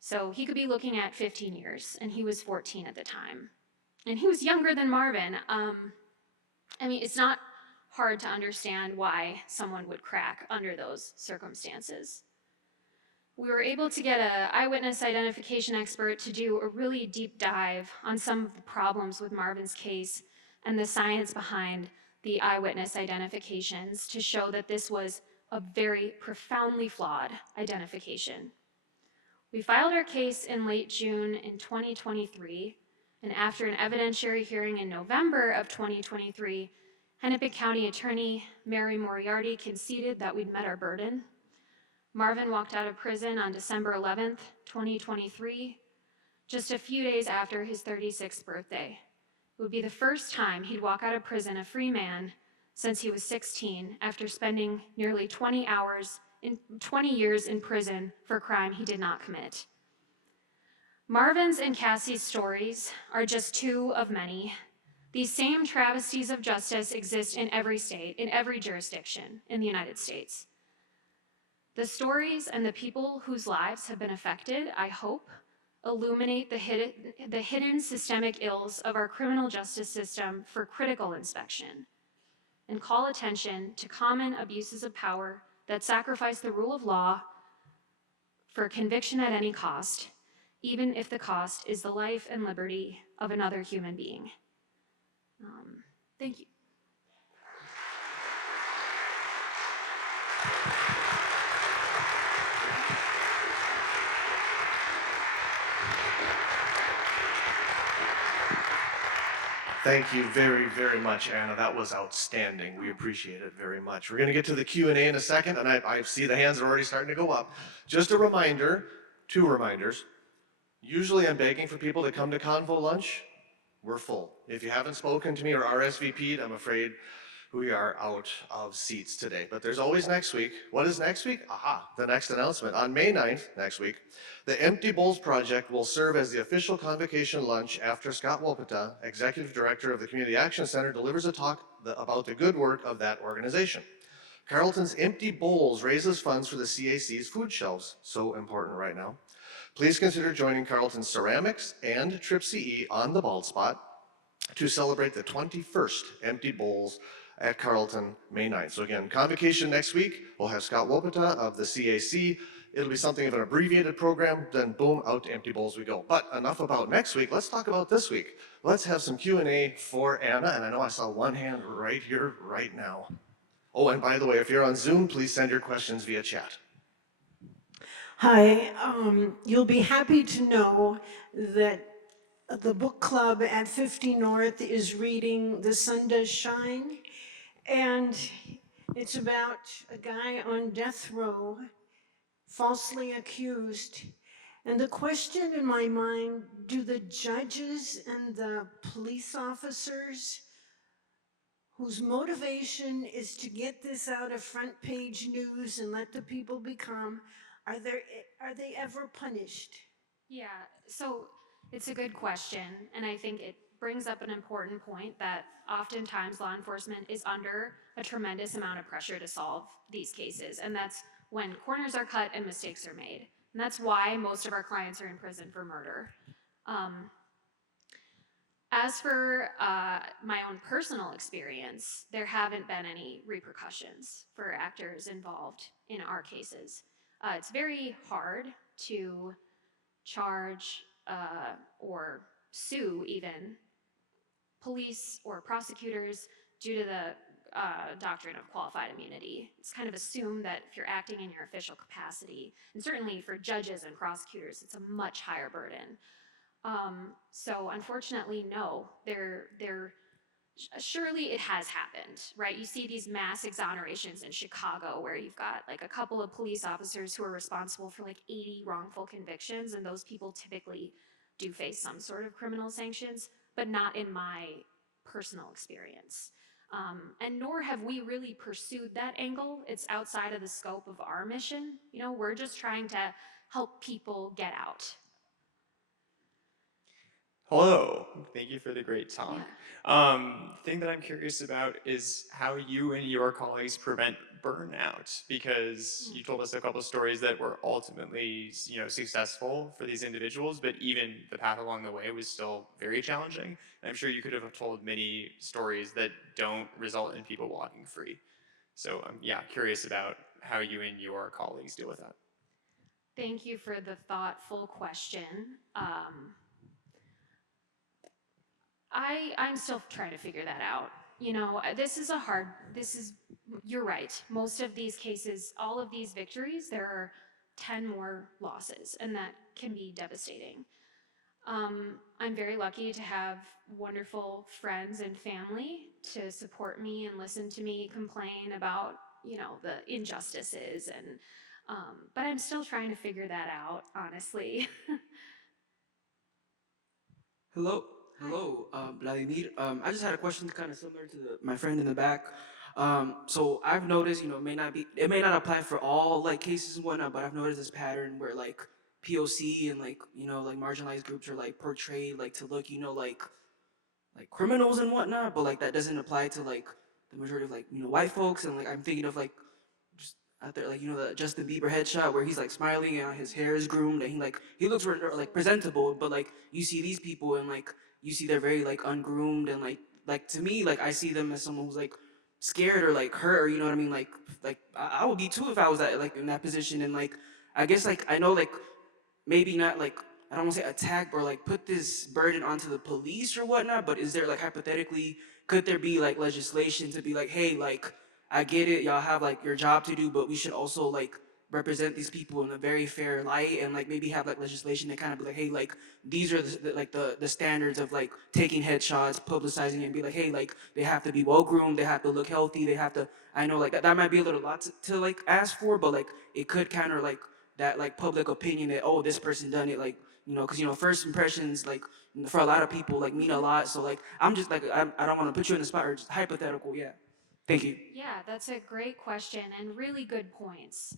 So he could be looking at 15 years, and he was 14 at the time. And he was younger than Marvin. It's not hard to understand why someone would crack under those circumstances. We were able to get an eyewitness identification expert to do a really deep dive on some of the problems with Marvin's case and the science behind the eyewitness identifications to show that this was a very profoundly flawed identification. We filed our case in late June in 2023, and after an evidentiary hearing in November of 2023, Hennepin County Attorney Mary Moriarty conceded that we'd met our burden. Marvin walked out of prison on December 11th, 2023, just a few days after his 36th birthday. It would be the first time he'd walk out of prison a free man since he was 16, after spending nearly 20 years in prison for a crime he did not commit. Marvin's and Cassie's stories are just 2 of many. These same travesties of justice exist in every state, in every jurisdiction in the United States. The stories and the people whose lives have been affected, I hope, illuminate the hidden systemic ills of our criminal justice system for critical inspection, and call attention to common abuses of power that sacrifice the rule of law for conviction at any cost, even if the cost is the life and liberty of another human being. Thank you. Thank you very, very much, Anna. That was outstanding. We appreciate it very much. We're going to get to the Q&A in a second, and I see the hands are already starting to go up. Just a reminder, 2 reminders. Usually I'm begging for people to come to Convo lunch. We're full. If you haven't spoken to me or RSVP'd, I'm afraid we are out of seats today. But there's always next week. What is next week? Aha, the next announcement. On May 9th, next week, the Empty Bowls Project will serve as the official Convocation lunch after Scott Wopata, Executive Director of the Community Action Center, delivers a talk about the good work of that organization. Carleton's empty bowls raises funds for the CAC's food shelves, so important right now. Please consider joining Carleton Ceramics and Trip CE on the Bald Spot to celebrate the 21st Empty Bowls at Carleton, May 9th. So again, Convocation next week, we'll have Scott Wopata of the CAC. It'll be something of an abbreviated program, then boom, out to Empty Bowls we go. But enough about next week, let's talk about this week. Let's have some Q&A for Anna, and I know I saw one hand right here, right now. Oh, and by the way, if you're on Zoom, please send your questions via chat. Hi, you'll be happy to know that the book club at 50 North is reading The Sun Does Shine, and it's about a guy on death row, falsely accused. And the question in my mind, do the judges and the police officers whose motivation is to get this out of front page news and let the people be calm, are they ever punished? Yeah, so it's a good question, and I think it brings up an important point that oftentimes law enforcement is under a tremendous amount of pressure to solve these cases, and that's when corners are cut and mistakes are made. And that's why most of our clients are in prison for murder. As for my own personal experience, there haven't been any repercussions for actors involved in our cases. It's very hard to charge or sue even police or prosecutors due to the doctrine of qualified immunity. It's kind of assumed that if you're acting in your official capacity, and certainly for judges and prosecutors, it's a much higher burden. So unfortunately, no, surely it has happened, right? You see these mass exonerations in Chicago where you've got like a couple of police officers who are responsible for like 80 wrongful convictions, and those people typically do face some sort of criminal sanctions, but not in my personal experience. And nor have we really pursued that angle. It's outside of the scope of our mission. You know, we're just trying to help people get out. Hello, thank you for the great talk. Thing that I'm curious about is how you and your colleagues prevent burnout, because you told us a couple of stories that were ultimately, successful for these individuals, but even the path along the way was still very challenging. And I'm sure you could have told many stories that don't result in people walking free. So yeah, curious about how you and your colleagues deal with that. Thank you for the thoughtful question. I'm still trying to figure that out. You know, you're right. Most of these cases, all of these victories, there are 10 more losses, and that can be devastating. I'm very lucky to have wonderful friends and family to support me and listen to me complain about, the injustices, but I'm still trying to figure that out, honestly. Hello, hello, Vladimir. I just had a question kind of similar to my friend in the back. So I've noticed, it may not apply for all like cases and whatnot, but I've noticed this pattern where like POC and like, like marginalized groups are like portrayed like to look, like criminals and whatnot, but like that doesn't apply to like the majority of like, white folks. And like I'm thinking of like just out there, like the Justin Bieber headshot where he's like smiling and his hair is groomed and he looks like presentable, but like you see these people and like you see they're very like ungroomed and like to me like I see them as someone who's like scared or like hurt, or you know what I mean, like I would be too if I was like in that position. And like I guess like I know like maybe not like I don't want to say attack or like put this burden onto the police or whatnot, but is there like hypothetically could there be like legislation to be like, hey, like I get it, y'all have like your job to do, but we should also like represent these people in a very fair light, and like maybe have like legislation that kind of be like, hey, like these are the standards of like taking headshots, publicizing it, and be like, hey, like they have to be well groomed, they have to look healthy, they have to. I know like that might be a little lot to like ask for, but like it could counter like that like public opinion that, oh, this person done it, like because first impressions like for a lot of people like mean a lot. So like I'm just like I don't want to put you in the spot, or just hypothetical, yeah. Thank you. Yeah, that's a great question and really good points.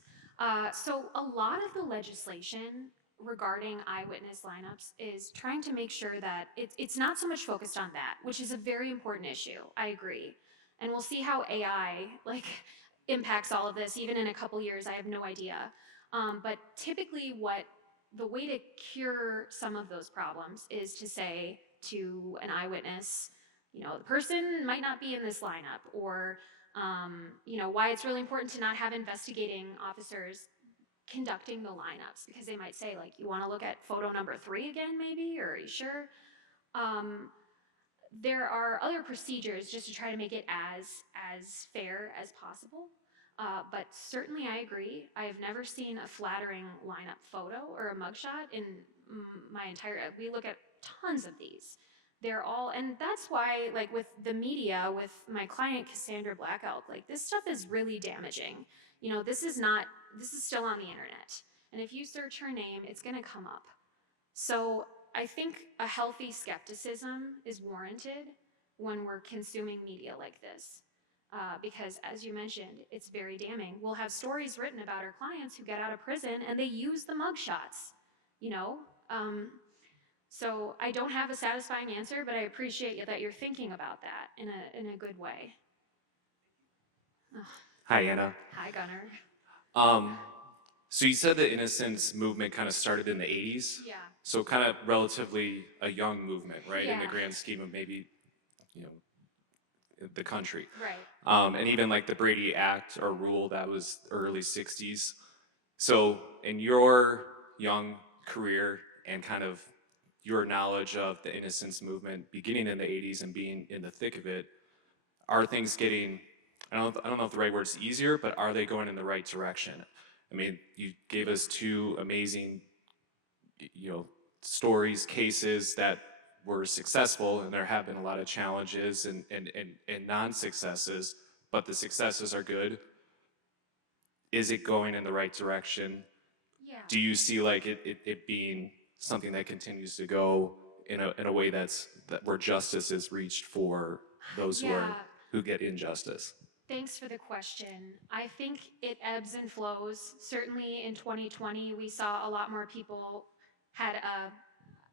So a lot of the legislation regarding eyewitness lineups is trying to make sure that it's not so much focused on that, which is a very important issue. I agree. And we'll see how AI, like, impacts all of this, even in a couple years, I have no idea. But typically the way to cure some of those problems is to say to an eyewitness, the person might not be in this lineup, or, why it's really important to not have investigating officers conducting the lineups, because they might say, like, you want to look at photo number 3 again, maybe, or are you sure? There are other procedures just to try to make it as fair as possible. But certainly I agree. I have never seen a flattering lineup photo or a mugshot in my entire, we look at tons of these. They're all, and that's why, like, with the media, with my client Cassandra Black Elk, like, this stuff is really damaging. This is still on the internet. And if you search her name, it's gonna come up. So I think a healthy skepticism is warranted when we're consuming media like this. Because, as you mentioned, it's very damning. We'll have stories written about our clients who get out of prison and they use the mugshots, you know? So I don't have a satisfying answer, but I appreciate that you're thinking about that in a good way. Ugh. Hi, Anna. Hi, Gunnar. So you said the innocence movement kind of started in the 80s? Yeah. So kind of relatively a young movement, right? In the Yeah. grand scheme of maybe, the country. Right. And even like the Brady Act or rule, that was early 60s. So in your young career and kind of your knowledge of the innocence movement beginning in the 80s and being in the thick of it, are things getting, I don't know if the right word's easier, but are they going in the right direction? I mean, you gave us 2 amazing, stories, cases that were successful, and there have been a lot of challenges and non-successes, but the successes are good. Is it going in the right direction? Yeah. Do you see like it being something that continues to go in a way where justice is reached for those Yeah. who get injustice? Thanks for the question. I think it ebbs and flows. Certainly in 2020, we saw a lot more people had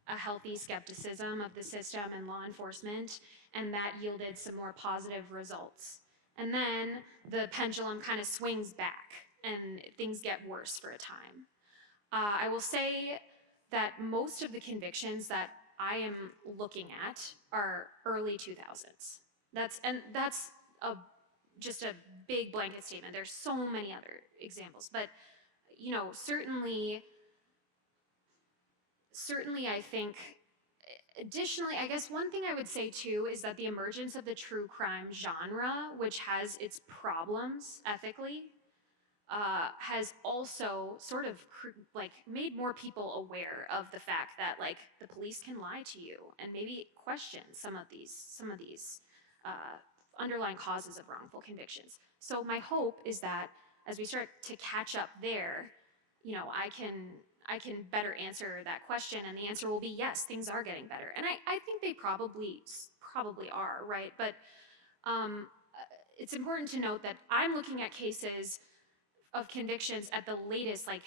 a healthy skepticism of the system and law enforcement, and that yielded some more positive results. And then the pendulum kind of swings back, and things get worse for a time. I will say that most of the convictions that I am looking at are early 2000s. That's just a big blanket statement. There's so many other examples, but certainly I think, additionally, I guess one thing I would say too is that the emergence of the true crime genre, which has its problems ethically, has also sort of like made more people aware of the fact that, like, the police can lie to you and maybe question some of these underlying causes of wrongful convictions. So my hope is that as we start to catch up there, I can better answer that question, and the answer will be yes, things are getting better, and I think they probably are, right? But it's important to note that I'm looking at cases of convictions at the latest, like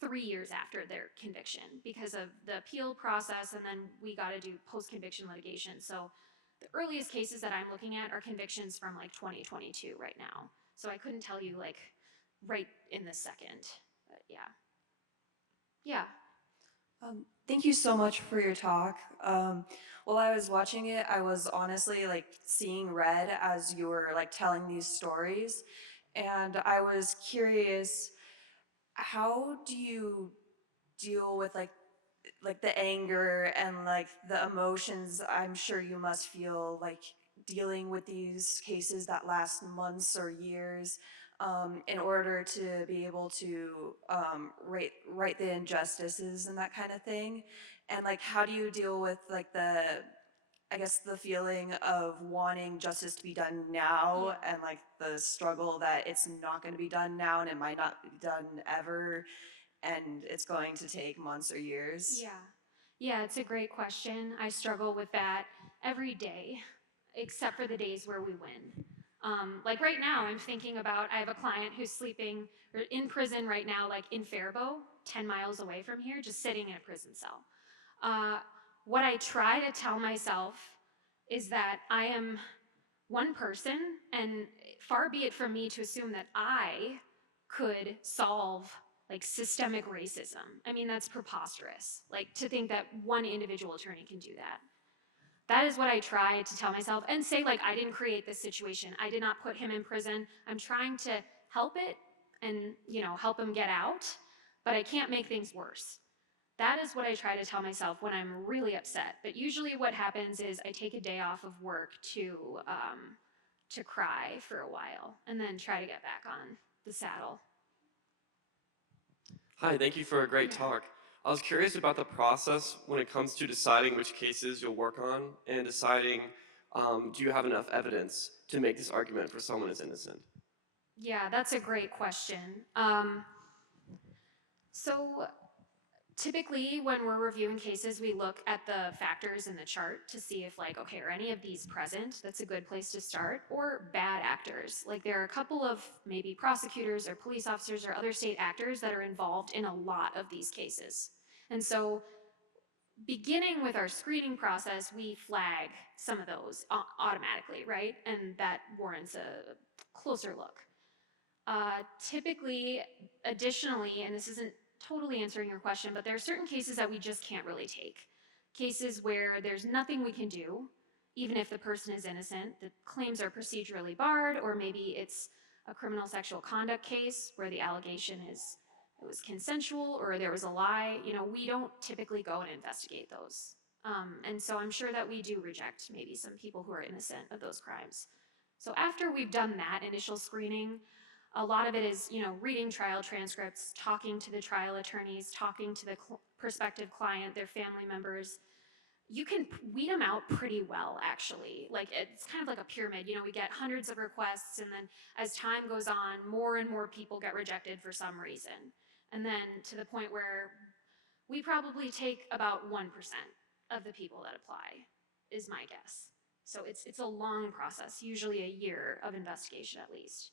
3 years after their conviction, because of the appeal process, and then we got to do post-conviction litigation. So the earliest cases that I'm looking at are convictions from like 2022 right now. So I couldn't tell you like right in this second, but yeah. Yeah. Thank you so much for your talk. While I was watching it, I was honestly like seeing red as you were like telling these stories. And I was curious, how do you deal with like the anger and like the emotions I'm sure you must feel like dealing with these cases that last months or years, in order to be able to right the injustices and that kind of thing? And like, how do you deal with like I guess the feeling of wanting justice to be done now, and like the struggle that it's not going to be done now and it might not be done ever, and it's going to take months or years? Yeah. Yeah, it's a great question. I struggle with that every day, except for the days where we win. Like right now, I'm thinking about, I have a client who's sleeping or in prison right now, like in Faribault, 10 miles away from here, just sitting in a prison cell. What I try to tell myself is that I am one person, and far be it from me to assume that I could solve like systemic racism. I mean, that's preposterous. Like to think that one individual attorney can do that. That is what I try to tell myself and say, like, I didn't create this situation. I did not put him in prison. I'm trying to help it and, help him get out, but I can't make things worse. That is what I try to tell myself when I'm really upset. But usually what happens is I take a day off of work to cry for a while and then try to get back on the saddle. Hi, thank you for a great talk. I was curious about the process when it comes to deciding which cases you'll work on and deciding do you have enough evidence to make this argument for someone is innocent? Yeah, that's a great question. So typically when we're reviewing cases, we look at the factors in the chart to see if like, okay, are any of these present? That's a good place to start. Or bad actors. Like there are a couple of maybe prosecutors or police officers or other state actors that are involved in a lot of these cases. And so beginning with our screening process, we flag some of those automatically, right? And that warrants a closer look. Typically, additionally, and this isn't totally answering your question, but there are certain cases that we just can't really take. Cases where there's nothing we can do, even if the person is innocent, the claims are procedurally barred, or maybe it's a criminal sexual conduct case where the allegation is it was consensual or there was a lie. We don't typically go and investigate those. And so I'm sure that we do reject maybe some people who are innocent of those crimes. So after we've done that initial screening, a lot of it is, reading trial transcripts, talking to the trial attorneys, talking to the prospective client, their family members. You can weed them out pretty well, actually. Like, it's kind of like a pyramid. We get hundreds of requests, and then as time goes on, more and more people get rejected for some reason. And then to the point where we probably take about 1% of the people that apply, is my guess. So it's a long process, usually a year of investigation at least.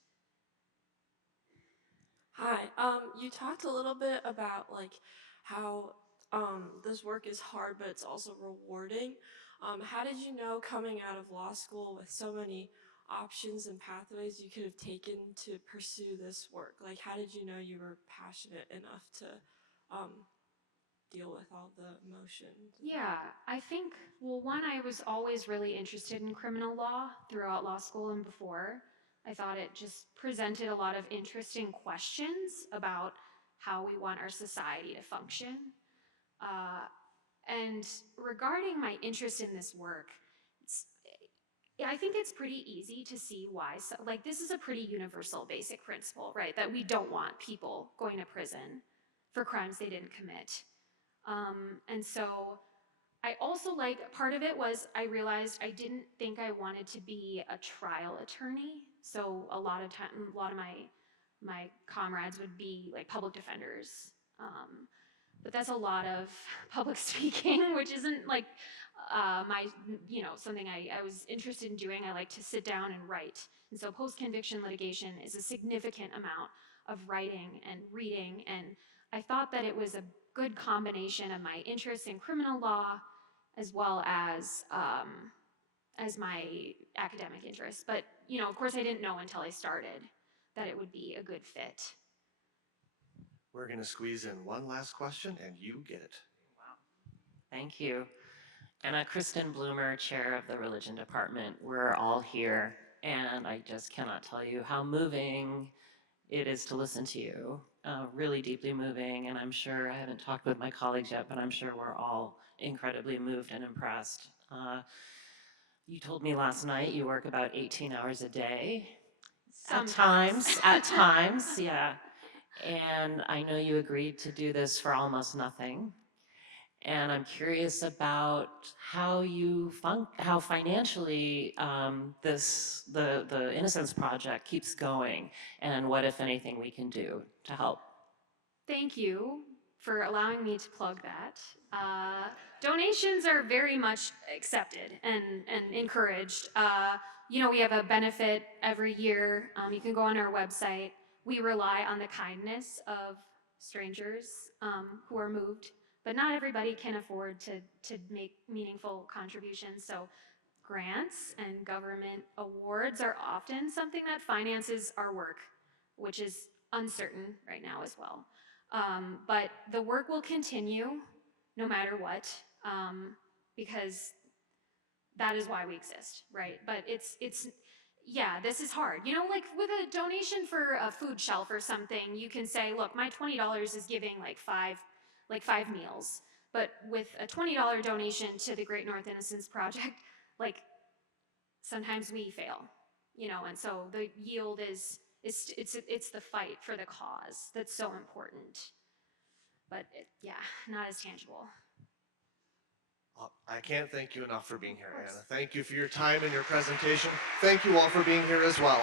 Hi, you talked a little bit about like how this work is hard, but it's also rewarding. How did you know coming out of law school with so many options and pathways you could have taken to pursue this work? Like, how did you know you were passionate enough to deal with all the emotions? Yeah, I think, well, one, I was always really interested in criminal law throughout law school and before. I thought it just presented a lot of interesting questions about how we want our society to function. And regarding my interest in this work, I think it's pretty easy to see why. So, like, this is a pretty universal basic principle, right? That we don't want people going to prison for crimes they didn't commit. And so I also part of it was I realized I didn't think I wanted to be a trial attorney. So a lot of my comrades would be like public defenders. But that's a lot of public speaking, which isn't like something I was interested in doing. I like to sit down and write. And so post-conviction litigation is a significant amount of writing and reading. And I thought that it was a good combination of my interest in criminal law as well as my academic interests. But, of course I didn't know until I started that it would be a good fit. We're going to squeeze in one last question, and you get it. Thank you. Anna Kristen Bloomer, chair of the religion department. We're all here, and I just cannot tell you how moving it is to listen to you. Really deeply moving, and I'm sure, I haven't talked with my colleagues yet, but I'm sure we're all incredibly moved and impressed. You told me last night you work about 18 hours a day. Sometimes. At times, yeah. And I know you agreed to do this for almost nothing. And I'm curious about how financially the Innocence Project keeps going, and what, if anything, we can do to help. Thank you for allowing me to plug that. Donations are very much accepted and encouraged. We have a benefit every year. You can go on our website. We rely on the kindness of strangers who are moved, but not everybody can afford to make meaningful contributions. So grants and government awards are often something that finances our work, which is uncertain right now as well. But the work will continue no matter what, because that is why we exist, right? But yeah, this is hard. You know, like with a donation for a food shelf or something, you can say, look, my $20 is giving like five meals. But with a $20 donation to the Great North Innocence Project, like sometimes we fail, you know, and so the yield is it's the fight for the cause that's so important. But yeah, not as tangible. I can't thank you enough for being here, Anna. Thank you for your time and your presentation. Thank you all for being here as well.